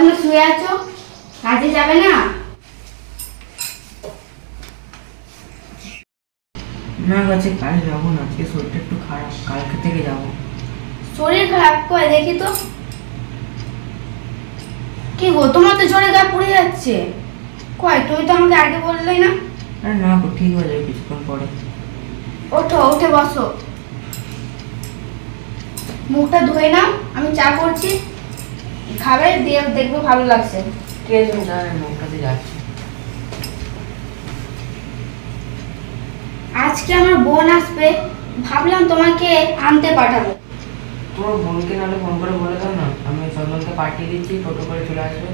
এখনো শুয়ে আছো, কাজে যাবে না? না কাছে কাল যাবো না, আজকে শরীরটা একটু খারাপ, কালকে থেকে যাবো। শরীর খারাপ? কই দেখি তো। কি গো, তোমার তো জ্বরে গা পুড়ে যাচ্ছে। কই, তুমি তো আমাকে আগে বললে না। আরে না গো, ঠিক হয়ে যাবে কিছুক্ষণ পরে। ওঠো, উঠে বসো, মুখটা ধুয়ে নাও, আমি চা করছি, খাবে, দিয়ে দেখবো ভালো লাগছে। ঠিক আছে, আমি জানি মুখটাতে যাচ্ছি। আজকে আমার বোন আসবে, ভাবলাম তোমাকে আনতে পাঠাবো। তোমার বোনকে নাহলে ফোন করে বলে দাও না, আমি সজলকে পাঠিয়ে দিচ্ছি, টোটো করে চলে আসবে।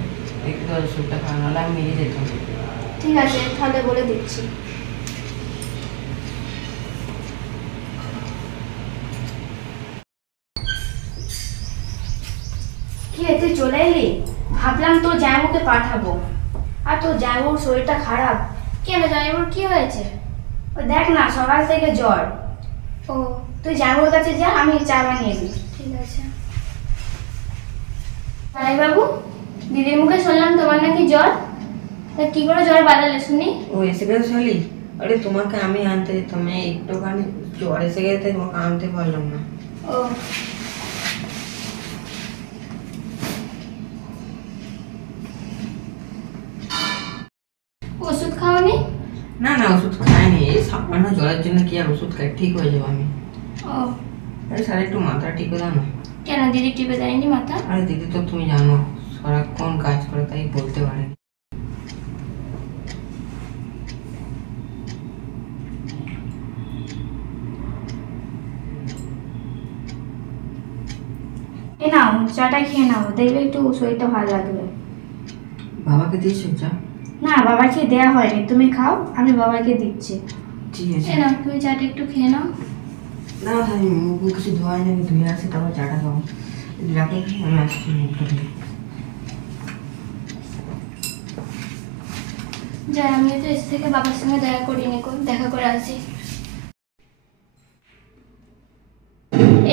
একটু তো ওষুধটা খাওয়া, নাহলে আমি নিজে যেতাম। ঠিক আছে, তাহলে বলে দিচ্ছি। কি রে, তুই চলে এলি? ভাবলাম তোর জামাইবাবুকে পাঠাবো, আর তোর জামাইবাবুর শরীরটা খারাপ। কেন, জামাইবাবুর কি হয়েছে? ও দেখ না, সকাল থেকে জ্বর। ও, তুই জামাইবাবুর কাছে যা, আমি চা বানিয়ে দিই। ঠিক আছে। জামাইবাবু, দিদির মুখে শুনলাম তোমার নাকি জ্বর, তা কি করে জ্বর বাড়ালে শুনি? ও এসে গেছে শালি? আরে তোমাকে আমি আনতে যেতাম, একটুখানি জ্বর এসে গেছে, তোমাকে আনতে পারলাম না। ও, ওষুধ খাওনি? না না, ওষুধ খাইনি, এই সামান্য জ্বরের জন্য কি আর ওষুধ খাই, ঠিক হয়ে যাবো আমি। ও, আরে স্যার একটু মাথা টিপে দাও না। কেন, দিদি টিপে দেয়নি মাথা? আরে দিদি তো তুমি জানো সারাক্ষণ কাজ করে, তাই বলতে পারে। এ নাও, চাটা খেয়ে নাও, দেখবে একটু শরীরটা ভালো লাগবে। বাবাকে দিয়েছো চা? না, বাবাকে দেয়া হয়নি, তুমি খাও, আমি বাবাকে দিচ্ছি। ঠিক আছে। না, তুমি চাটা একটু খেয়ে নাও। না আমি মুখ কিছু ধোয়াই না, আমি ধুয়ে আসি, তারপর চাটা খাবো। রাখো, আমি আসছি মুখটা ধুয়ে। যাই, আমি তো এসে থেকে বাবার সঙ্গে দেখা করে আসি।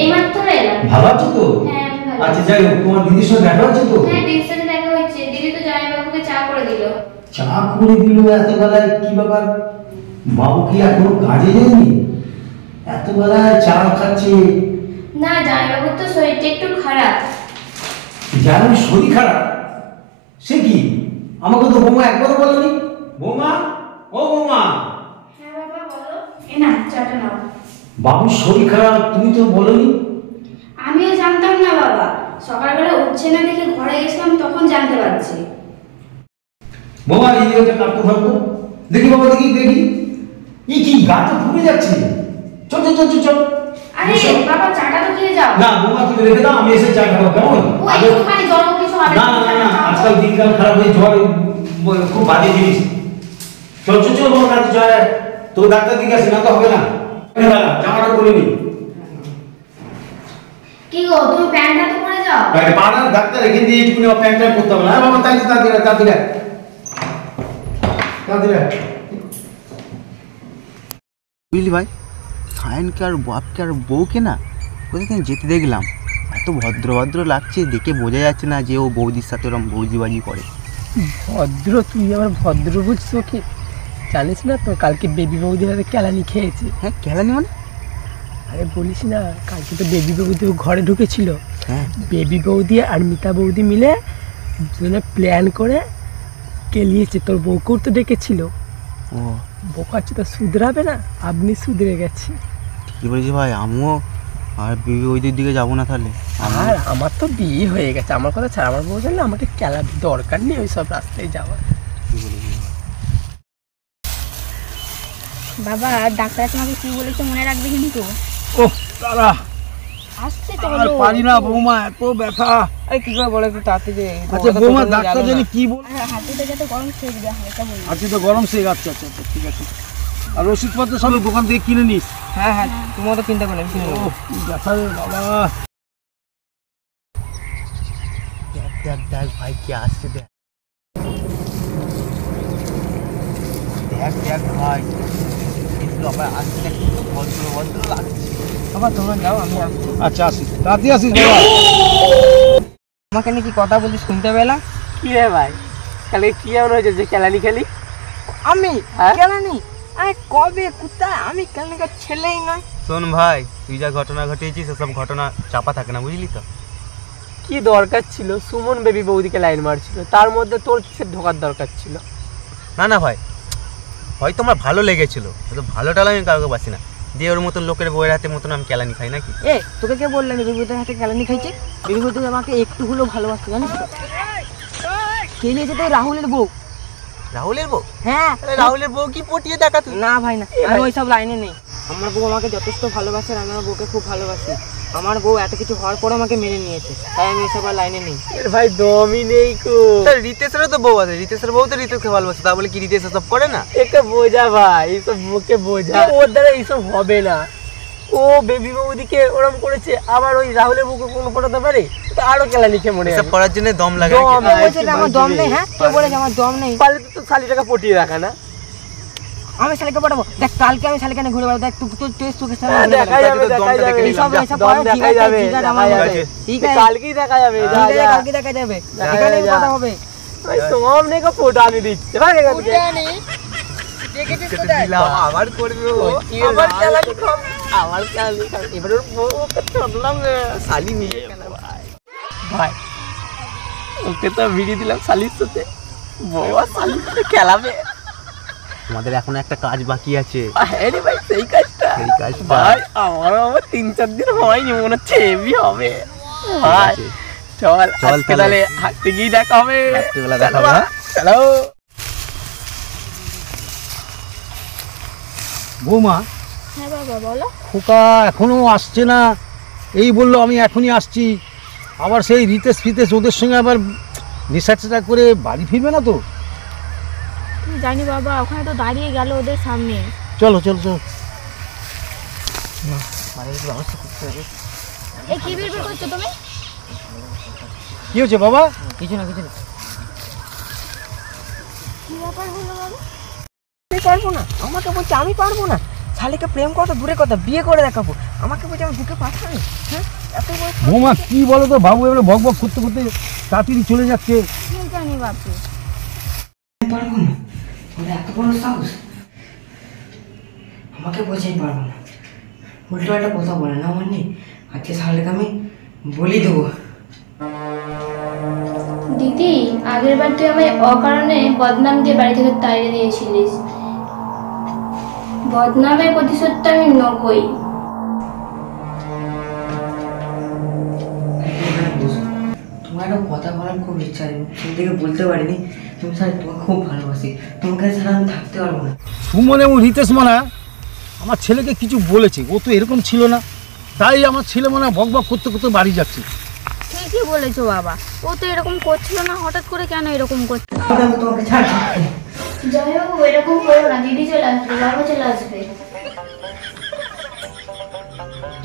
এইমাত্র এলাম। ভালো আছো তো? হ্যাঁ, আমি ভালো আচ্ছা আছি। যাই হোক, তোমার দিদির সঙ্গে দেখা হচ্ছে তো? হ্যাঁ, দিদির সাথে দেখা হয়েছে। দিদি তো জামাইবাবুকে চা করে দিল। চা করে দিল এত বেলায়, কি ব্যাপার? বাবু কি এখনো কাজে যায়নি? এত বেলায় চা খাচ্ছে? না, জামাইবাবুর তো শরীরটা একটু খারাপ। জানো শরীর খারাপ? সে কি, আমাকে তো বৌমা একবারও বলেনি। বৌমা, ও বৌমা। হ্যাঁ বাবা, বলো। এ না, চাটা নাও। বাবুর শরীর খারাপ, তুমি তো বলোনি। আমিও জানতাম না বাবা, সকালবেলা উঠছে না দেখে ঘরে গেছিলাম, তখন জানতে পারছি। বৌমা এই দিকে কাটতে থাকবো, দেখি বাবা, দেখি দেখি। ই কি, গা তো পুড়ে যাচ্ছে। চল চল চল চল। আরে বাবা, চাটা তো খেয়ে যাও। না বৌমা, তুমি রেখে দাও, আমি এসে চা খাবো, কেমন? ও একটুখানি জ্বর কিছু হবে না না না না, আজকাল দিনকাল খারাপ, হয়ে জ্বর খুব বাজে জিনিস। চল চল চল বৌমা, জ্বর তো ডাক্তার দিকে আসি, না তো হবে না। জামাটা করে নি। কি গো, তুমি প্যান্টটা তো পরে যাও। পাড়ার ডাক্তার এখান দিয়ে একটু প্যান্টটা করতে হবে না বাবা, তাই তাড়াতাড়ি তাড়াতাড়ি তাড়াতাড়ি। বুঝলি ভাই, সায়নকে আর বাপকে আর বউকে না কোথায় যেতে দেখলাম, এত ভদ্র ভদ্র লাগছে, দেখে বোঝা যাচ্ছে না যে ও বৌদির সাথে ওরকম বৌদিবাজি করে। ভদ্র? তুই আবার ভদ্র বুঝছো কি? জানিস না তো, কালকে বেবি বৌদির হাতে কেলানি খেয়েছে। হ্যাঁ, কেলানি মানে? আরে বলিস না, কালকে তো বেবি বৌদি ঘরে ঢুকেছিল। হ্যাঁ, বেবি বৌদি আর মিতা বৌদি মিলে দুজনে প্ল্যান করে কেলিয়েছে, তোর বউকেও তো ডেকেছিল। ও বোকাচ্ছে তো, শুধরাবে না, আপনি শুধরে গেছি। ঠিকই বলেছি ভাই, আমিও আর বিবি ওইদের দিকে যাবো না তাহলে। আর আমার তো বিয়ে হয়ে গেছে, আমার কথা ছাড়া, আমার বউ জানলে আমাকে কেলার দরকার নেই ওই সব রাস্তায় যাওয়ার। বাবা, ডাক্তার তোমাকে কি বলেছে মনে রাখবে কিন্তু। ও তারা আসছে তো, আর পারি না বৌমা, এত ব্যথা। আরে কি করে বলে, একটু তাড়াতাড়ি। আচ্ছা বৌমা, ডাক্তার জানি কি বল? হাঁটুটা যাতে গরম সেক দেওয়া হয়, এটা বলবো। আচ্ছা তো গরম সেক, আচ্ছা আচ্ছা আচ্ছা, ঠিক আছে। আর ওষুধপত্র সব দোকান থেকে কিনে নিস। হ্যাঁ হ্যাঁ, তোমার তো চিন্তা করলাম, কিনে নেবো। ব্যথা রে বাবা। দেখ দেখ দেখ ভাই, কে আসছে, দেখ দেখ দেখ ভাই, কিন্তু আবার আসছে না, কিন্তু ভদ্র ভদ্র লাগছে। বাবা তোমরা যাও, আমি আসছি। আচ্ছা আসিস, রাতে আসিস বাবা। আমাকে নাকি কথা বলছি শুনতে পেলাম, কি রে ভাই, কালকে কি এমন হয়েছে যে কেলানি খেলি? আমি হ্যাঁ? কেলানি? আরে কবে কোথায়? আমি কেলানিকার ছেলেই নয়। শোন ভাই, তুই যা ঘটনা ঘটিয়েছিস সেসব ঘটনা চাপা থাকে না, বুঝলি তো? কি দরকার ছিল? সুমন বেবি বৌদিকে লাইন মারছিল, তার মধ্যে তোর কিসের ঢোকার দরকার ছিল? না না ভাই, হয়তো আমার ভালো লেগেছিল, হয়তো ভালো টাল আমি কাউকে বাসি না, দিয়ে ওর মতন লোকের বইয়ের হাতে মতন আমি কেলানি খাই নাকি? এ তোকে কে বললাম বেবি বৌদির হাতে কেলানি খাইছে? বেবি বৌদি আমাকে একটু হলেও ভালোবাসতো, জানিস তো? কে নিয়েছে তো? রাহুলের বউ। রাহুলের বউ? হ্যাঁ। তাহলে রাহুলের বউ কি পটিয়ে দেখা তুই? না ভাই না, আমি ওইসব লাইনে নেই। আমার বউ আমাকে যথেষ্ট ভালোবাসে, আর আমি আমার বউকে খুব ভালোবাসি। আমার বউ এত কিছু হওয়ার পর আমাকে মেনে নিয়েছে, তাই আমি এসব লাইনে নেই। এর ভাই দমই নেই কো। রিতেশেরও তো বউ আছে, রিতেশের বউ তো রিতেশকে ভালোবাসে, তা বলে কি রিতেশ সব করে না? একে বোঝা ভাই, এইসব মুখে বোঝা, ওর দ্বারা এইসব হবে না। ও বেবি বৌদিকে ওরম করেছে, আবার ওই রাহুলের বুকে কোনো পটাতে পারে? তো আরো কেলানি খেয়ে মনে এসব করার জন্য দম লাগে দম। নাকি? কে বলছে যে আমার দম নেই? হ্যাঁ, কে বলেছে আমার দম নেই? পারলে তো শালিটাকে পটিয়ে রাখা না? আমি শালিকে পাঠাবো। দেখ কালকে আমি শালিকে নিয়ে ঘুরে বেড়াবো, দেখ তুই চোখের সামনে ঘুরে দেখা বেড়াবো। যাবে, দেখা যাবে, এইসব এইসব দম করো, ঠিক দেখা আছে, যাবে, ঠিক আছে, দেখা আমার যাবে। মতে। ঠিক আছে, কালকেই দেখা যাবে, যা ঠিক আছে, যা। কালকে দেখা যাবে, যা, এখানে যা। কথা হবে। ভাই সামনে কা ফটো আনি দিচ্ছে, ভাই এখান থেকে। দিলাম, আবার করবে ও, আবার কেলানি খাম, আবার কেলানি খাম। এবার ওর বউকে চড়লাম রে, শালি নিয়ে গেল ভাই। ভাই ওকে তো ভিড়ি দিলাম শালির সাথে, বউ আর শালির সাথে খেলাবে। আমাদের এখন একটা কাজ বাকি আছে, হ্যাঁ রে ভাই, সেই কাজটা। সেই কাজটা ভাই আমার 3-4 দিন হয়নি, মনে হচ্ছে হেভি হবে ভাই। আছে। চল চল আজকে তাহলে হাঁটতে গিয়ে দেখা হবে। রাত্রিবেলা দেখা হবে, হ্যাঁ? চলো। বৌমা, হ্যাঁ বাবা বলো। খোকা এখনো আসছে না, এই বললো আমি এখনই আসছি। আবার সেই রিতেশ ফিতেশ ওদের সঙ্গে আবার নেশা টেশা করে বাড়ি ফিরবে না তো? তুমি জানি বাবা, ওখানে তো দাঁড়িয়ে গেল ওদের সামনে। চলো চলো চলো। এই কি বিড়বিড় করছো তুমি? কি হচ্ছে বাবা? কিছু না, কিছু না। কি ব্যাপার হলো বাবা? আমি পারবো না, আমাকে বলছে আমি পারবো না। শালিকে প্রেম করা দূরে কথা, বিয়ে করে দেখাবো। আমাকে বলছে আমি বুকে পাঠাই। হ্যাঁ, এত বড় বৌমা কি বলো তো, বাবু এবারে বক বক করতে করতে তাড়াতাড়ি চলে যাচ্ছে। কি জানি বাপু। পারবো না, ওর এত বড় সাহস। আমাকে বলছে আমি পারবো না, উল্টো একটা কথা বলে না আমার নেই। আজকে শালিকে আমি বলি দেবো। দিদি, আগের বার তুই আমায় অকারণে বদনাম দিয়ে বাড়ি থেকে তাড়িয়ে দিয়েছিলিস। বদনামের প্রতিশোধটা আমি নেবই। তোমার একটা কথা বলার খুব ইচ্ছা, সেদিন থেকে বলতে পারিনি। তুমি স্যার তোমাকে খুব ভালোবাসি, তোমাকে ছাড়া আমি থাকতে পারবো না। সুমন এবং রিতেশ মানা আমার ছেলেকে কিছু বলেছে, ও তো এরকম ছিল না, তাই আমার ছেলে মনে বক বক করতে করতে বাড়ি যাচ্ছে। ঠিকই বলেছো বাবা, ও তো এরকম করছিল না, হঠাৎ করে কেন এরকম করছে? আমি তোমাকে ছাড় থাকতে না। জয় বাবু, এরকম করো না, দিদি চলে আসবে, বাবা চলে আসবে।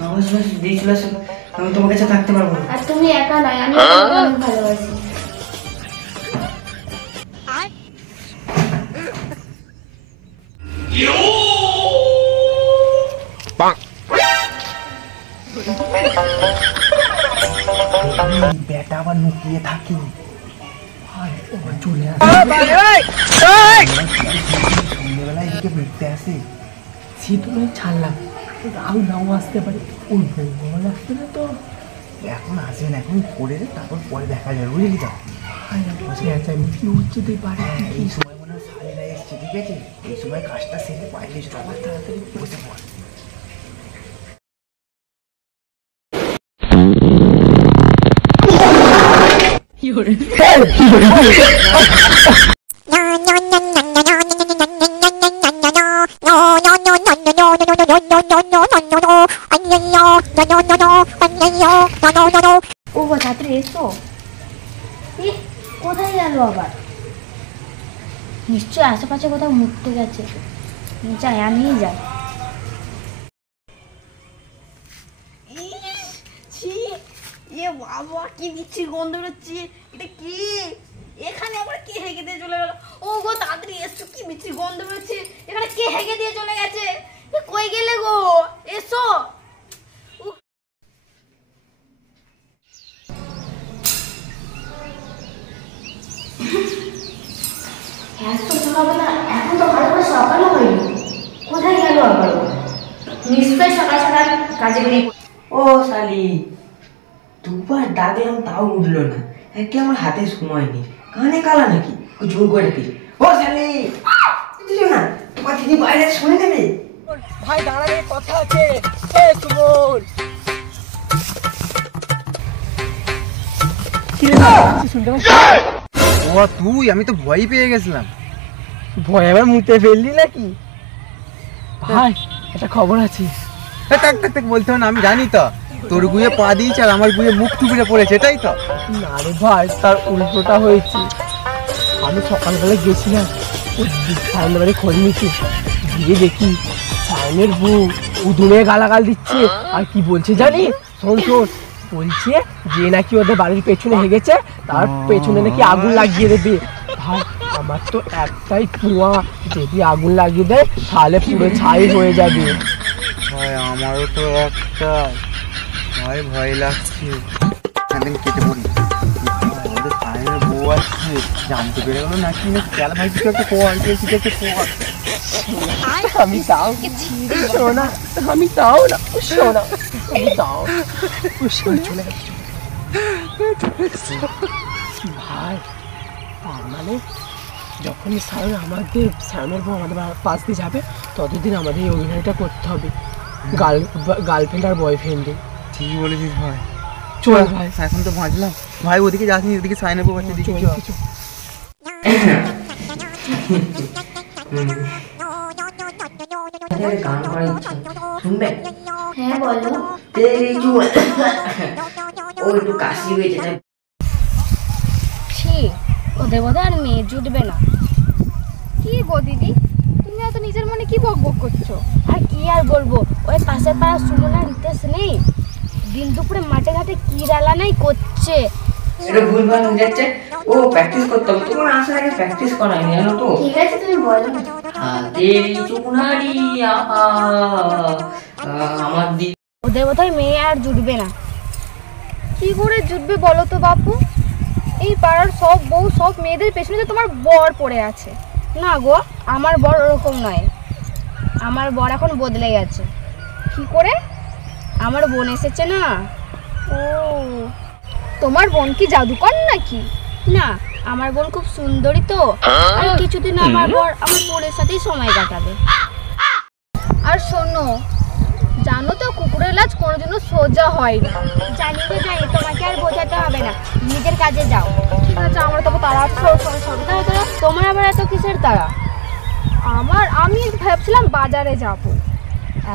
বাবা চলে আসবে, দিয়ে চলে আসবে, আমি তোমার কাছে থাকতে পারবো না। আর তুমি একা নয়, আমি তোমাকে অনেক ভালোবাসি। বেটা আবার নুকিয়ে থাকি, চলে সন্ধ্যেবেলা এদিকে বেরতে আসে। সে তো নয় ছাড়লাম, রাহুল নাও আসতে পারে, ওই বউ আসতে না তো। এখন আসবে না, এখন করে দে, তারপর পরে দেখা যাবে, বুঝলি তো? কি হচ্ছে তুই পারে? এই সময় মনে হয় শাড়িরা এসছে, ঠিক আছে? এই সময় কাজটা সেরে বাইরে এসে তারপর তাড়াতাড়ি বসে পড়। ও গো, তাড়াতাড়ি এসো। কোথায় গেল আবার? নিশ্চয়ই আশেপাশে কোথাও মুততে গেছে। যাই, আমিই যাই। বাবা কি বিচ্ছির গন্ধ বেরোচ্ছে, এটা কি? এখানে আবার কে হেগে দিয়ে চলে গেল? ও গো তাড়াতাড়ি এসো, কি বিচ্ছির গন্ধ বেরোচ্ছে, এখানে কে হেগে দিয়ে চলে গেছে? কই গেলে গো, এসো। কাজে বেরিয়ে পড়ি। ও শালি, দুবার ডাকলাম তাও উঠলো না। একে আমার হাতে সময় নেই, কানে কালা নাকি জোর করে ডাকি। ও শালি দিল না, তোমার দিদি বাইরে শুনে নেবে। ভাই দাঁড়াবে, কথা আছে। এ সুমন, শুনতে পাচ্ছিস? ও তুই, আমি তো ভয় পেয়ে গেছিলাম। ভয় আবার মুতে ফেললি নাকি? ভাই একটা খবর আছে। থাক থাক থাক, বলতে হবে না, আমি জানি তো। তোর গুয়ে পা দিয়েছে আর আমার গুয়ে মুখ টুকরে পড়েছে, এটাই তো। না রে ভাই, তার উল্টোটা হয়েছে। আমি সকালবেলা গেছিলাম ওই সায়নের বাড়ি খোঁজ নিতে, গিয়ে দেখি সায়নের বউ উদুনে গালাগাল দিচ্ছে। আর কি বলছে জানি, শোন শোন, বলছে যে নাকি ওদের বাড়ির পেছনে হেগেছে, তার পেছনে নাকি আগুন লাগিয়ে দেবে। ভাই আমার তো একটাই কুয়া, যদি আগুন লাগিয়ে দেয় তাহলে পুরো ছাই হয়ে যাবে। ভাই আমারও তো একটা ভয় ভয় লাগছে। একদিন কেটে পড়ি, আমাদের সায়নের বউ আসছে, জানতে পেরে গেলো নাকি তেল ভাই কিছু একটা কোয়াল, কিছু একটা কোয়াল। আমি তাও শোনা, আমি তাও না শোনা, আমি তাও চলে গেছে। ভাই তার মানে যখনই সায়নের বউ আমাদের পাশ দিয়ে যাবে, ততদিন আমাদের এই অভিনয়টা করতে হবে, গার্লফ্রেন্ড আর বয়ফ্রেন্ডে। ঠিকই বলেছিস ভাই। চল ভাই, এখন তো বাঁচলাম। ভাই ওদিকে যাসনি, এদিকে সায়নের বউ আছে, এদিকে চল। গান করার ইচ্ছা, শুনবে? হ্যাঁ বলো। ও একটু কাশি হয়েছে তাই। ছি, ওদের বোধহয় আর মেয়ে জুটবে না। কি গো দিদি, তুমি এত নিজের মনে কি বক বক করছো? আর কি আর বলবো, ওই পাশের পাড়া সুমনা রিতেশ নেই, দিন দুপুরে মাঠে ঘাটে কি রালা নাই করছে। এটা ভুলভাল হয়ে যাচ্ছে। ও প্র্যাকটিস করতে হবে, তোমার আসার আগে প্র্যাকটিস করায়নি জানো তো। ঠিক আছে তুমি বলো না। তেরি চুনারি আমার দিদি। ওদের বোধহয় মেয়ে আর জুটবে না। কি করে জুটবে বলো তো বাপু? এই পাড়ার সব বউ সব মেয়েদের পেছনে যে তোমার বর পড়ে আছে। না গো, আমার বর ওরকম নয়, আমার বর এখন বদলে গেছে। কি করে? আমার বোন এসেছে না। ও, তোমার বোন কি জাদুকর নাকি? না, আমার বোন খুব সুন্দরী তো, আর কিছুদিন আমার বর আমার বোনের সাথেই সময় কাটাবে। আর শোনো, জানো তো কুকুরের লাজ কোনোদিনও সোজা হয় না। জানি তো জানি, তোমাকে আর বোঝাতে হবে না, নিজের কাজে যাও। ঠিক আছে, আমার তো তাড়া আছে। তোমার আবার এত কিসের তাড়া? আমি ভাবছিলাম বাজারে যাব।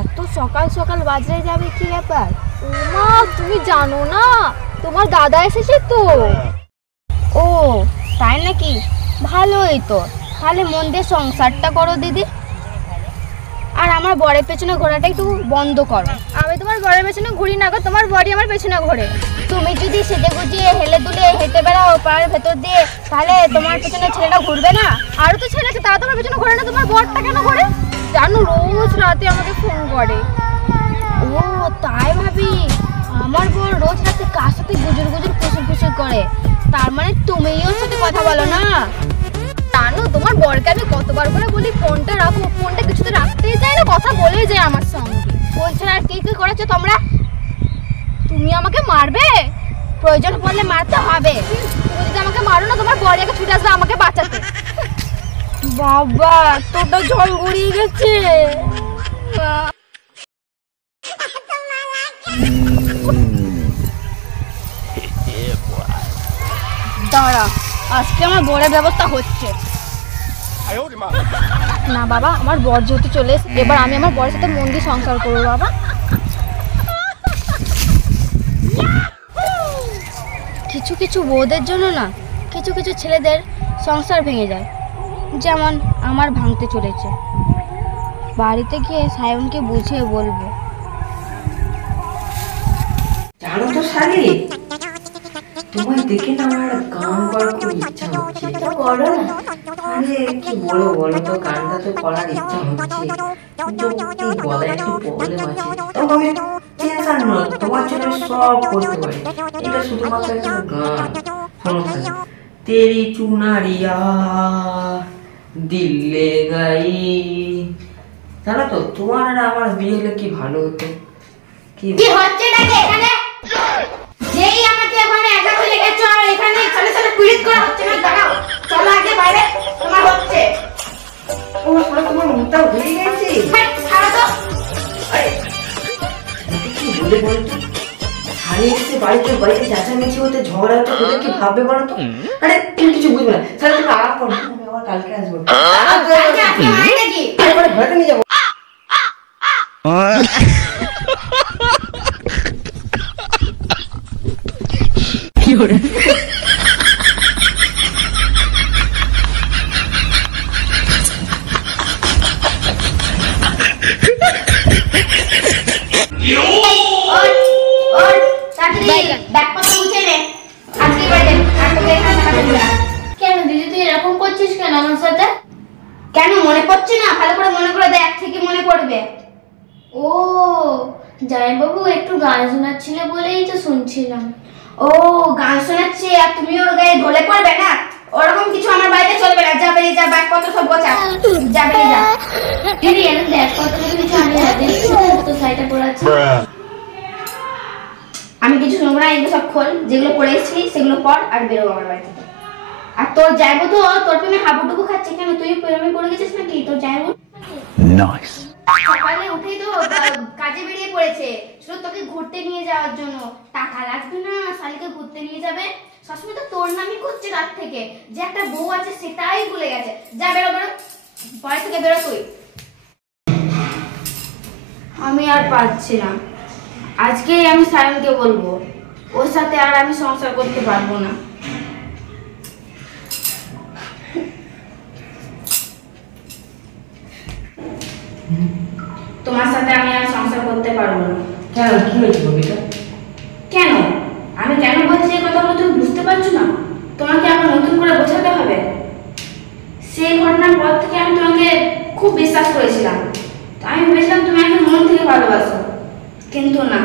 এত সকাল সকাল বাজারে যাবে, কি ব্যাপার? ওমা, তুমি জানো না, তোমার দাদা এসেছে তো। ও তাই নাকি? ভালোই তো, তাহলে মন দিয়ে সংসারটা করো দিদি। আর আমার বরের পেছনে ঘোরাটা একটু বন্ধ করো। আমি তোমার বরের পেছনে ঘুরি না গো, তোমার বরই আমার পেছনে ঘোরে। তুমি যদি সেজে গুজিয়ে হেলে দুলে হেঁটে বেড়াও পাড়ার ভেতর দিয়ে, তাহলে তোমার পেছনে ছেলেটা ঘুরবে না? আরও তো ছেলে আছে, তারা তোমার পেছনে ঘোরে না, তোমার বরটা কেন ঘোরে? জানো, রোজ রাতে আমাকে ফোন করে। ও তাই ভাবি, আমার বর রোজ রাতে কার সাথে গুজুর গুজুর ফুসুর ফুসুর করে, তার মানে তুমিও ওর সাথে কথা বলো না? জানো, তোমার বরকে আমি কতবার করে বলি ফোনটা রাখো, ফোনটা কিছুতে রাখতেই চাই না, কথা বলেই যায় আমার সঙ্গে। বলছো আর কি কি করেছো তোমরা? তুমি আমাকে মারবে? প্রয়োজন পড়লে মারতে হবে। তুমি যদি আমাকে মারো না, তোমার বর একা ছুটে আসবে আমাকে বাঁচাতে। বাবা, তোটা জল গড়িয়ে গেছে। দাঁড়া, আজকে আমার বরের ব্যবস্থা হচ্ছে। না বাবা, আমার বর যেহেতু চলে এসে, এবার আমি আমার বরের সাথে মন দিয়ে সংসার করবো বাবা। কিছু কিছু বউদের জন্য না কিছু কিছু ছেলেদের সংসার ভেঙে যায়, যেমন আমার ভাঙতে চলেছে। বাড়িতে গিয়ে সায়নকে বুঝিয়ে বলবো। জানো তো শালি, তোমায় দেখে না আমার গান করার খুব ইচ্ছা হচ্ছে। করো না। আরে কি বলো বলো তো, গানটা তো করার ইচ্ছা হচ্ছে, কিন্তু এই গলায় একটু প্রবলেম আছে। তবে আমি টেনশন নয়, তোমার জন্য সব করতে পারি। এটা শুধুমাত্র একটা গান। শোনো খালি, তেরি চুনারিয়া দিলে গাই। জানো তো, তোমার আর আমার বিয়ে হলে কি ভালো হতো, কি হচ্ছে নাকি এখানে? যেই আমাকে ওখানে একা করে গেছো আর এখানে চলে চলে পিড়িত করা হচ্ছে না, দাঁড়াও, চলো আগে বাইরে, তোমার হচ্ছে। ও শালা তোমার মুখটা হয়ে গেছে। ভাই ছাড়ো তো। কি বলে বলতো, শাড়ি এসে বাড়িতে চেঁচামেচি হতে ঝগড়া হতে ওদের কি ভাববে বলো তো? আরে তুমি কিছু বুঝবে না, তাহলে তুমি আরাম করো, আমি আবার কালকে আসবো। আজকে আপনি হয় নাকি? এবারে ঘরে নিয়ে যাবো। কেন দিদি তুই এরকম করছিস কেন আমার সাথে? কেন মনে পড়ছে না? ভালো করে মনে করে দেখ, ঠিকই মনে পড়বে। ও জামাইবাবু একটু গান শোনাচ্ছিল বলেই তো শুনছিলাম। ও গান শোনাচ্ছে আর তুমি ওর গায়ে ঢলে পড়বে না? ওরকম কিছু আমার বাড়িতে চলবে না। যা বেরিয়ে যা, ব্যাগপত্র সব গোছা, যা বেরিয়ে যা। দিদি এর ব্যাগপত্র কিছু আনি না, দেখছি তো শাড়িটা পরে আছে। আমি কিছু শুনবো না, এগুলো সব খোল, যেগুলো পরে এসেছি সেগুলো পর আর বেরো আমার বাড়ি থেকে। আর তোর যাইবো তো তোর প্রেমে হাবুডুবু খাচ্ছে কেন? তুই প্রেমে পড়ে গেছিস নাকি? তোর যাইবো নাইস। সকালে উঠেই তো কাজে বেরিয়ে পড়েছে, শুধু তোকে ঘুরতে নিয়ে যাওয়ার জন্য। টাকা লাগবে না, শালিকে ঘুরতে নিয়ে যাবে। সবসময় তো তোর নামই করছে রাত থেকে, যে একটা বউ আছে সেটাই ভুলে গেছে। যা বেরো বেরো, বাড়ি থেকে বেরো তুই। আমি আর পারছি না, আজকেই আমি সায়নকে বলবো, ওর সাথে আর আমি সংসার করতে পারবো না। তোমার সাথে আমি আর সংসার করতে পারবো না। কেন, কি হয়েছে ববিতা? কেন? আমি কেন বলছি এই কথাগুলো তুমি বুঝতে পারছো না? তোমাকে আবার নতুন করে বোঝাতে হবে। সেই ঘটনার পর থেকে আমি তোমাকে খুব বিশ্বাস করেছিলাম। আমি ভেবেছিলাম তুমি আমাকে মন থেকে ভালোবাসো, কিন্তু না,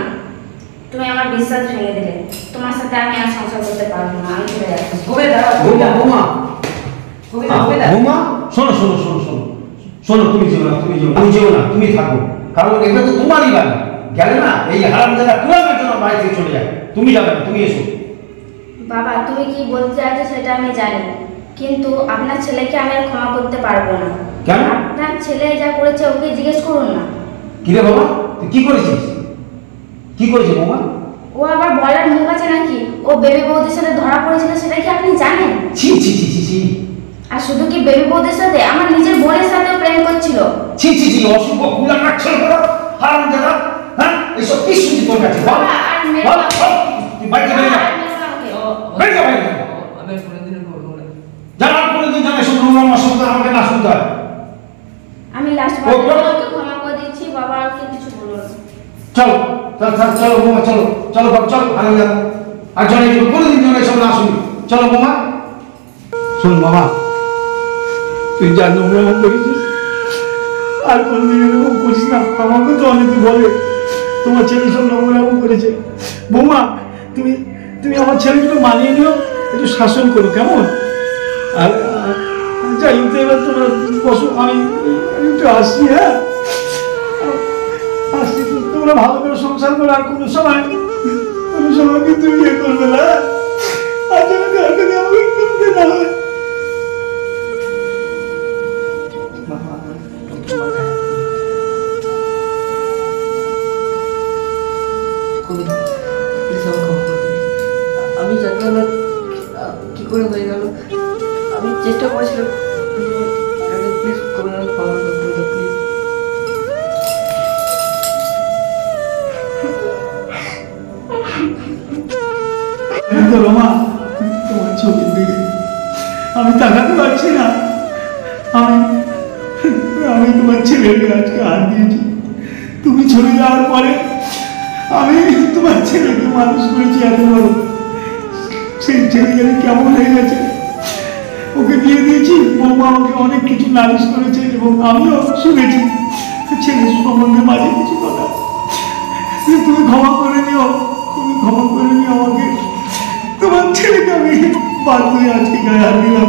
তুমি আমার বিশ্বাস ভেঙে দিলে। তোমার সাথে আমি আর সংসার করতে পারবো না, আমি চলে যাচ্ছি। ববিতা, বৌমা বৌমা ববিতা, ববিতা। বৌমা শোনো শোনো শোনো শোনো শোনো, তুমি যেও না, তুমি যেও না, তুমি যেও না, তুমি থাকো। কারণ এটা তো তোমারই বাড়ি, গেলে না এই হারামজাদা কুয়ামের জন্য বাড়ি থেকে চলে যায়। তুমি যাবে না, তুমি এসো। বাবা তুমি কি বলতে চাইছো সেটা আমি জানি, কিন্তু আপনার ছেলেকে আমি আর ক্ষমা করতে পারবো না। কেন? আপনার ছেলে যা করেছে ওকে জিজ্ঞেস করুন না। কি রে বাবা, তুই কি করেছিস? কি করেছিস বৌমা? ও আবার বলার মুখ আছে নাকি? ও বেবি বৌদির সাথে ধরা পড়েছিল, সেটা কি আপনি জানেন? ছি ছি ছি ছি ছি, আর শুধু কি বেবি বৌদির সাথে, আমার নিজের বোনের সাথেও প্রেম করছিল। ছি ছি ছি, অশুভ কুলাঙ্গার ছেলে হারামজাদা। হ্যাঁ, এসব কি শুনছি তোর কাছে? বল বাবা, আর মেরো বল, না। বল, তুই বাড়িতে বেরিয়ে যা, আর মেরো না আমাকে। বেরিয়ে যা বাইরে। আমি কোনোদিনও করবো না। যারা কোনোদিন জানে সব নোংরা শব্দ আমাকে না শুনতে হয়। আমি লাস্ট ও, বল। বার ক্ষমা করে দিচ্ছি বাবা, আর কিছু বলো না। চলো চলো বৌমা, চলো চলো বাবা, চলো আনন্দ। আর জানি কোনোদিন জানে সব না শুনি। চলো বৌমা। শোন বাবা, তুই যা নোংরা করেছিস আর কোনোদিন এরকম করিস না। আমাকে তো অনেকে বলে তোমার ছেলে সব নোংরা করেছে। বৌমা, তুমি তুমি আমার ছেলেকে একটু মানিয়ে নিও, একটু শাসন করো, কেমন? আর যাই হোক, এবার তোমরা বসো, আমি একটু আসছি। হ্যাঁ আসছি, তোমরা ভালো করে সংসার করো। আর কোনো সময় কিন্তু ইয়ে করবে না, আর যেন কাউকে আমাকে কিনতে না হয়। কবিতা, প্লিজ আমাকে ক্ষমা করে দিন। আমি জানতাম না কি করে হয়ে গেল। আমি চেষ্টা করেছিলাম, প্লিজ কবিতা, আমাকে ক্ষমা করে দিন, প্লিজ। রমা, তোমার চোখের দিকে আমি তাকাতে পারছি না। আমি তোমার ছেলেকে আজকে হাত দিয়েছি। তুমি চলে যাওয়ার পরে আমি তোমার ছেলেকে মানুষ করেছি এত বড়। সেই ছেলেকে কেমন হয়ে গেছে, ওকে দিয়ে দিয়েছি। বৌমা আমাকে অনেক কিছু নালিশ করেছে এবং আমিও শুনেছি ছেলের সম্বন্ধে বাজে কিছু কথা। তুমি ক্ষমা করে নিও, তুমি ক্ষমা করে নিও আমাকে। তোমার ছেলেকে আমি বাধ্য হয়ে আজকে গায়ে হাত দিলাম।